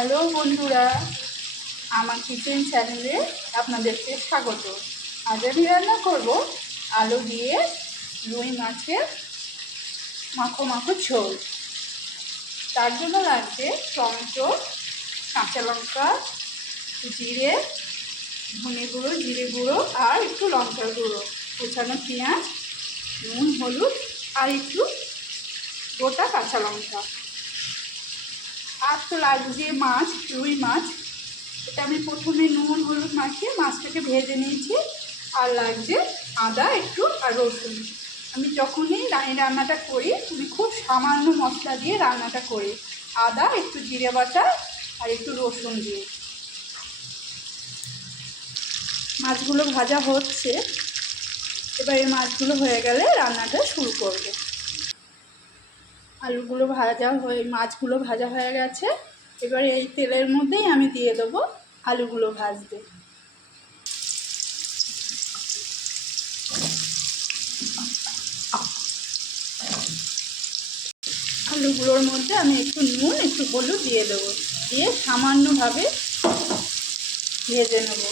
Hello বন্ধুরা, আমার kitchen চ্যানেলে আপনাদেরকে স্বাগত। আজ আমি রান্না করব আলু দিয়ে রুই মাছের মাখো মাখো ঝোল। তার জন্য লাগবে টমেটো, কাঁচা লঙ্কা, জিরে, ধনে গুঁড়ো, জিরে গুঁড়ো আর একটু লঙ্কার গুঁড়ো, কুচানো পেঁয়াজ, নুন, হলুদ আর একটু গোটা কাঁচা লঙ্কা। আর তো লাগছে মাছ, রুই মাছ। এটা আমি প্রথমে নুন হলুদ মাখিয়ে মাছটাকে ভেজে নিয়েছি। আর লাগছে আদা একটু আর রসুন। আমি যখনই এই রান্নাটা করি আমি খুব সামান্য মশলা দিয়ে রান্নাটা করি, আদা একটু জিরে বাটা আর একটু রসুন দিয়ে। মাছগুলো ভাজা হচ্ছে, এবার এই মাছগুলো হয়ে গেলে রান্নাটা শুরু করব। আলুগুলো ভাজা হয়ে মাছগুলো ভাজা হয়ে গেছে। এবার এই তেলের মধ্যেই আমি দিয়ে দেবো আলুগুলো ভাজতে। আলুগুলোর মধ্যে আমি একটু নুন একটু হলুদ দিয়ে দেবো, দিয়ে সামান্যভাবে ভেজে নেব।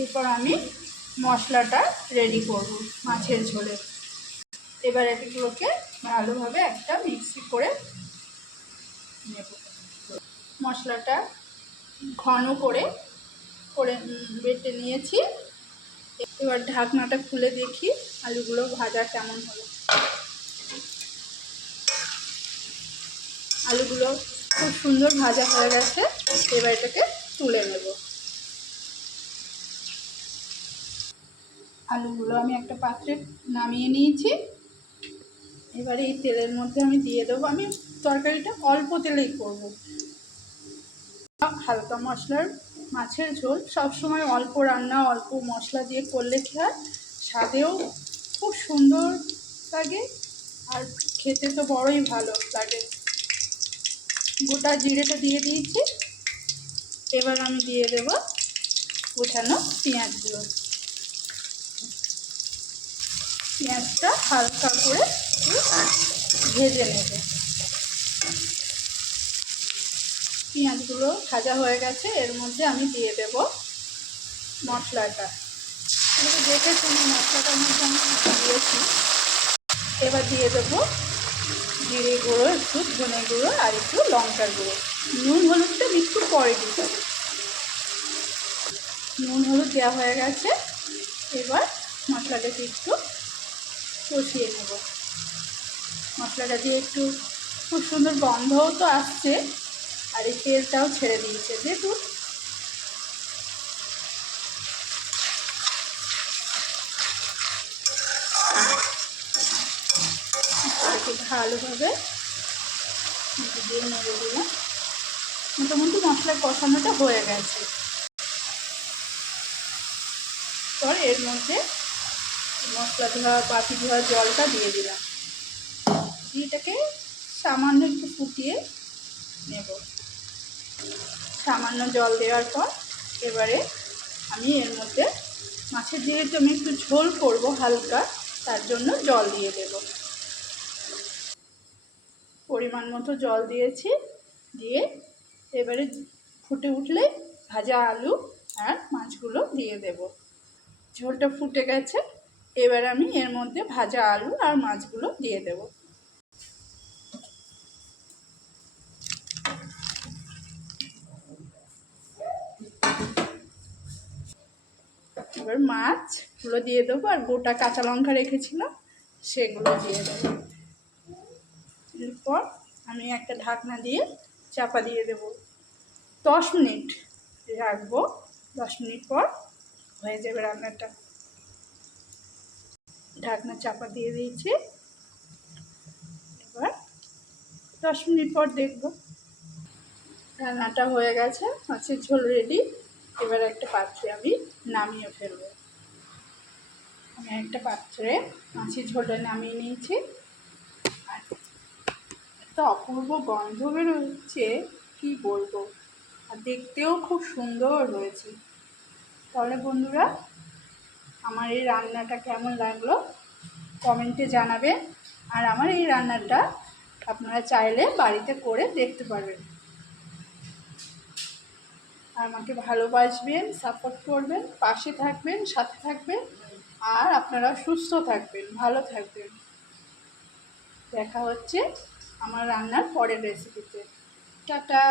এরপর আমি মশলাটা রেডি করব মাছের ঝোলে। এবার এগুলোকে ভালোভাবে একটা মিক্সি করে নেব। মশলাটা ঘন করে করে বেটে নিয়েছি। এবার ঢাকনাটা খুলে দেখি আলুগুলো ভাজা কেমন হলো। আলুগুলো খুব সুন্দর ভাজা হয়ে গেছে। এবার এটাকে তুলে নেব। আলুগুলো আমি একটা পাত্রে নামিয়ে নিয়েছি। এবারে এই তেলের মধ্যে আমি দিয়ে দেবো। আমি তরকারিটা অল্প তেলেই করব। হালকা মশলার মাছের ঝোল সবসময় অল্প রান্না অল্প মশলা দিয়ে করলে খেয়ে স্বাদেও খুব সুন্দর লাগে আর খেতে তো বড়ই ভালো লাগে। গোটা জিরেটা দিয়ে দিয়েছি। এবার আমি দিয়ে দেবো কুচানো পেঁয়াজগুলো। পেঁয়াজটা হালকা করে ভেজে নেব। পেঁয়াজগুলো ভাজা হয়ে গেছে, এর মধ্যে আমি দিয়ে দেব মশলাটা। দেখে শুনে মশলাটার মধ্যে আমি দিয়েছি। এবার দিয়ে দেবো জিরে গুঁড়ো, একটু ধনে গুঁড়ো আর একটু লঙ্কার গুঁড়ো। নুন হলুদটা একটু পরে দিতে হবে। নুন হলুদ দেওয়া হয়ে গেছে। এবার মশলাটাকে একটু কষিয়ে নেব। মশলাটা দিয়ে একটু খুব সুন্দর গন্ধও তো আসছে আর এই তেলটাও ছেড়ে দিয়েছে। দেখুন ভালোভাবে দিয়ে নেড়ে দিলাম। মোটামুটি মশলার কষানোটা হয়ে গেছে। পর এর মধ্যে মশলা ধোয়া বাটি ধোয়া জলটা দিয়ে দিলাম। এটাকে সামান্য একটু ফুটিয়ে নেব। সামান্য জল দেওয়ার পর এবারে আমি এর মধ্যে মাছের যেহেতু আমি একটু ঝোল করব হালকা, তার জন্য জল দিয়ে দেব। পরিমাণ মতো জল দিয়েছি। দিয়ে এবারে ফুটে উঠলে ভাজা আলু আর মাছগুলো দিয়ে দেব। ঝোলটা ফুটে গেছে। এবার আমি এর মধ্যে ভাজা আলু আর মাছগুলো দিয়ে দেব। এবার মাছগুলো দিয়ে দেবো আর গোটা কাঁচা লঙ্কা রেখেছিলাম সেগুলো দিয়ে দেবো। এরপর আমি একটা ঢাকনা দিয়ে চাপা দিয়ে দেব। 10 মিনিট রাখবো। 10 মিনিট পর হয়ে যাবে রান্নাটা। ঢাকনা চাপা দিয়ে দিয়েছি। এবার 10 মিনিট পর দেখব রান্নাটা হয়ে গেছে। মাছের ঝোল রেডি। এবার একটা পাত্রে আমি নামিয়ে ফেলবো। আমি একটা পাত্রে মাছের ঝোলটা নামিয়ে নিয়েছি। আর এত অপূর্ব গন্ধ বেরোচ্ছে কি বলবো, আর দেখতেও খুব সুন্দর হয়েছে। তাহলে বন্ধুরা, আমার এই রান্নাটা কেমন লাগলো কমেন্টে জানাবেন। আর আমার এই রান্নাটা আপনারা চাইলে বাড়িতে করে দেখতে পারবেন। আমাকে ভালোবাসবেন, সাপোর্ট করবেন, পাশে থাকবেন, সাথে থাকবেন। আর আপনারা সুস্থ থাকবেন, ভালো থাকবেন। দেখা হচ্ছে আমার রান্নার পরের রেসিপিতে। টাটা।